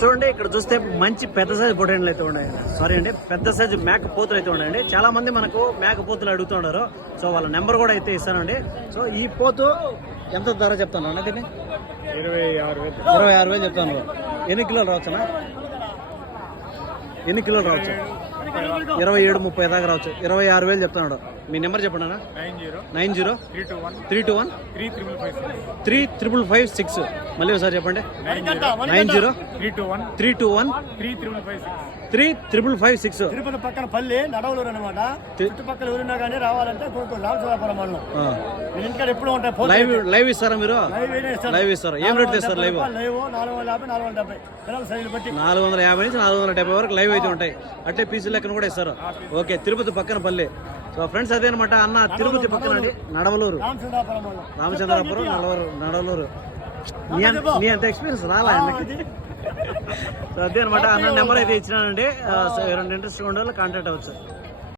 చూడండి ఇక్కడ చూస్తే మంచి పెద్ద సైజు పొటేన్లు అయితే ఉన్నాయి. సారీ అండి, పెద్ద సైజు మేక పోతులు అయితే ఉన్నాయండి. చాలా మంది మనకు మేక పోతులు అడుగుతున్నారు. సో వాళ్ళ నెంబర్ కూడా అయితే ఇస్తానండి. సో ఈ పోతు ఎంత ధర చెప్తాను అన్న? దీన్ని 26,000 చెప్తాను. ఎన్ని కిలోలు రావచ్చునా? ఎన్ని కిలోలు రావచ్చు? 27-30 దాకా రావచ్చు. 26,000 చెప్తున్నాడు. మీ నెంబర్ చెప్పండి అన్న. 90-321-35556. మళ్ళీ ఒకసారి చెప్పండి. 90-321-35556. తిరుపతి పక్కన పల్లి నడవలూరు అనమాట. చుట్టుపక్కల ఎవరున్నా కానీ రావాలంటే రామచంద్రపురం మండలం. ఇంటికాడ ఎప్పుడు ఉంటాయి. లైవ్ ఇస్తారా మీరు? లైవ్ ఇస్తారా? ఏం రేట్ తెస్తారు లైవ్? 450 నుంచి 470 వరకు లైవ్ అయితే ఉంటాయి. అట్లే పీసులు లెక్కన కూడా ఇస్తారు. ఓకే, తిరుపతి పక్కన పల్లె. సో ఫ్రెండ్స్ అదేనమాట అన్న, తిరుపతి పక్కన నడవలూరు, రామచంద్రాపురం, నడవలూరు. నీ అంత ఎక్స్పీరియన్స్ రాలా అన్నకి? సో అదే అనమాట అన్న నెంబర్ అయితే ఇచ్చినానండి. ఎవరైనా ఇంట్రెస్ట్ ఉండే వాళ్ళు కాంటాక్ట్ అవ్వచ్చు.